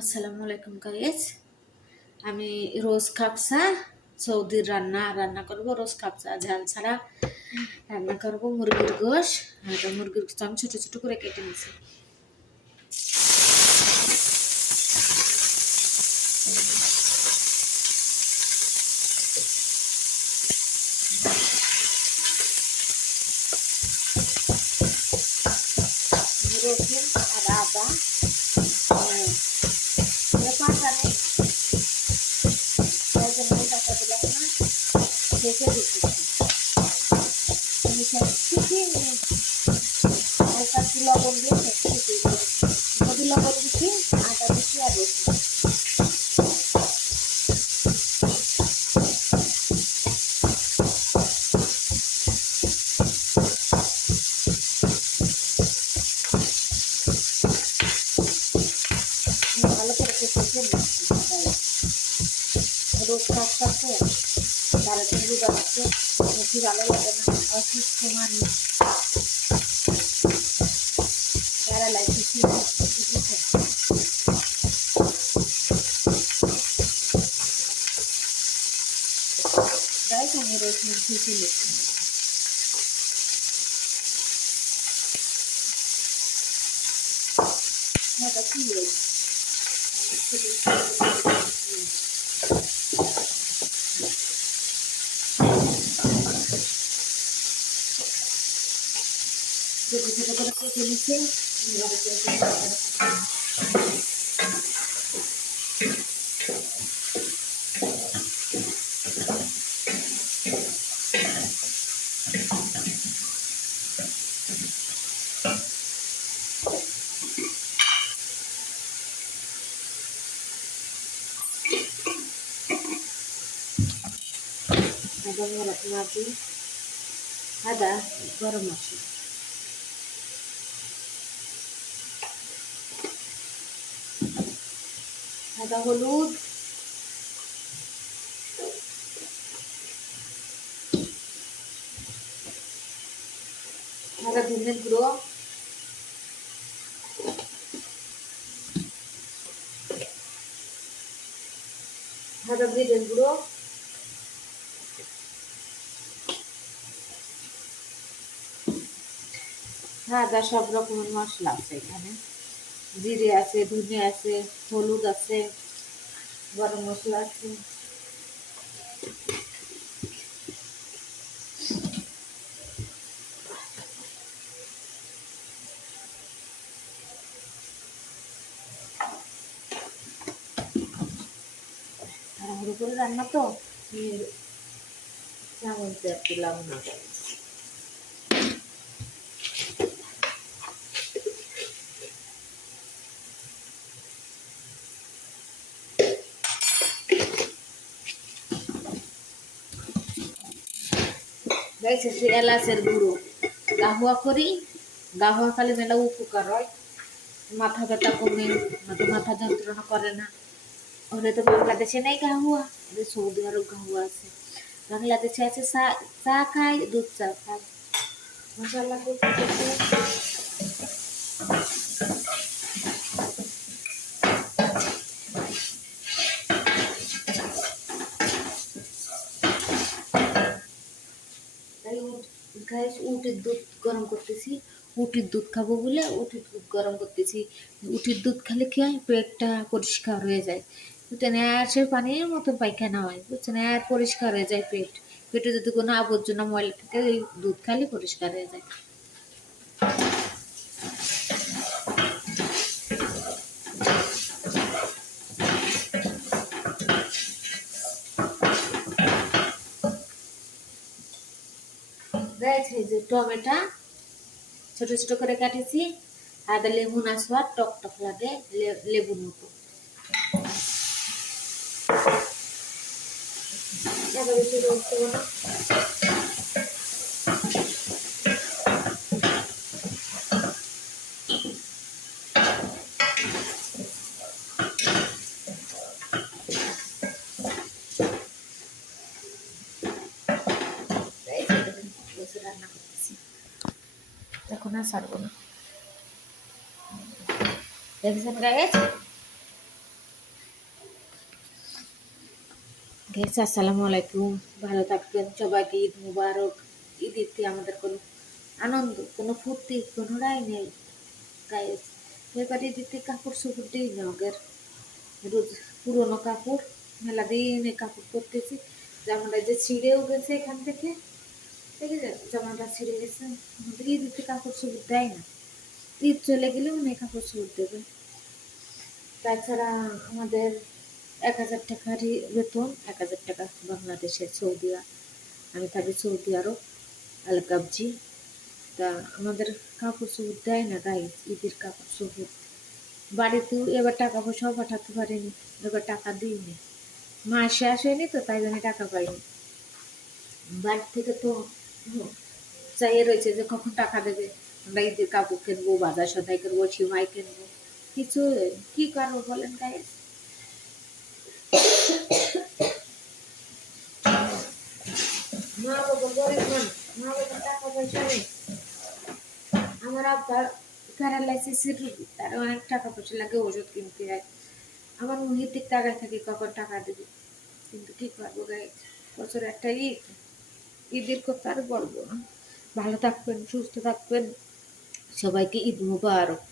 আসসালামু আলাইকুম গাইস। আমি রোজ খাপসা সৌদির রান্না করব। রোজ খাপসা ঝাল ছাড়া রান্না করব। মুরগির গোশ, মুরগির গোশ আমি ছোট ছোট করে কেটে নিয়েছি। রসুন আর আদা পাঁচা নেই, তাই জন্য টাকা দিলাম না, রেখে দিচ্ছি। হালকা একটু লবণ দিয়ে নদী লবণ দিচ্ছি, আদা দিচ্ছি আর রসুন। ভালো করে কষে রোজ কাজ করতে তারা কিন্তু যাচ্ছে মুখি ভালো লাগে না, অসুস্থ মানুষ তারা লাইফে বুঝেছে। যাই আমি রসুন খেতে লেখি হ্যাঁ কি ছোটো ছোটো করে কেটে নিচ্ছে। আদা গরম মশলা, আদা হলুদ, আদা ধনের গুঁড়ো, আদা জিরের গুঁড়ো, আদা সব রকমের মশলা আছে এখানে। জিরে আছে, ধনে আছে, হলুদ আছে, গরম মশলা আছে। তাড়াহুড়ো করে রান্না তো চামচ দিয়ে দিলাম না। গাইছে সে এলাচের গুঁড়ো গাহুয়া করি, গাহুয়া খালি মেলা উপকার হয়, মাথা ব্যথা কমে, মাথা যন্ত্রণা করে না। ওরে তো বাংলাদেশে নেই গাহুয়া, ওদের সৌদি আরব গাহুয়া আছে। বাংলাদেশে আছে চা, চা খাই, দুধ চা খাই। মশলা করতে তাই গাইস উটের দুধ গরম করতেছি। উটির দুধ খাবো বলে উটির দুধ গরম করতেছি। উটির দুধ খেলে কি হয়, পেটটা পরিষ্কার হয়ে যায়, বুঝছেন। আর সে পানির মতো পায়খানা হয়, বুঝছেন। আর পরিষ্কার হয়ে যায় পেট, পেটে যদি কোনো আবর্জনা ময়লা থাকে ওই দুধ খালি পরিষ্কার হয়ে যায়। গাইছে যে টমেটো ছোট ছোট করে কাটেছি, আদা লেবু না স্বাদ টক টক লাগে, লেবুর মতো। বেশি রোদ দেবো না। রান্না করতেছি, এখন আর ছাড়বো না। দেখছেন গাইস, গাইস আসসালামু আলাইকুম, ভালো থাকবেন। সবাইকে ঈদ মুবারক। ঈদে আমাদের কোনো আনন্দ, কোনো ফুর্তি কোনোটাই নেই গাইস। এবার ঈদে কাপড় চোপড় দিই না ওদের, রোজ পুরোনো কাপড় মেলা দিনে কাপড় পরতেছি। জামাটা যে ছিঁড়েও গেছে এখান থেকে, ঠিক আছে, জামাটা ছিঁড়ে গেছে। আমাদের ঈদে কাপড় চোপড় দেয় না, ঈদ চলে গেলে অনেক কাপড় চোপড় দেবে। তাছাড়া আমাদের 1,000 টাকারই বেতন, 1,000 টাকা বাংলাদেশের সৌদিয়া। আমি থাকি সৌদি আরব, আল কাবজি। তা আমাদের কাপড় চোপড় দেয় না গাইস, ঈদের কাপড় চোপড়। বাড়িতেও এবার টাকা পয়সাও পাঠাতে পারিনি, এবার টাকা দিইনি, মাসে আসেনি তো তাই জন্য টাকা পাইনি। বাড়ি থেকে তো চাইয়ে রয়েছে যে কখন টাকা দেবে, আমরা ঈদের কাপড় কিনবো, বাজার সদাই করবো, সিমাই কিনবো, কিছু কি করবো বলেন গাইস। মা বাবা গরিব মানুষ, মা বাবার টাকা পয়সা নেই। আমার আব্বা প্যারালাইসিসের রুগী, তার অনেক টাকা পয়সা লাগে ওষুধ কিনতে হয়। আমার মুহিতের টাকায় থাকি কখন টাকা দেবে, কিন্তু কি করবো গাইস, বছর একটা ঈদ, ঈদের কথা আর বলবো না। ভালো থাকবেন, সুস্থ থাকবেন, সবাইকে ঈদ মুবারক।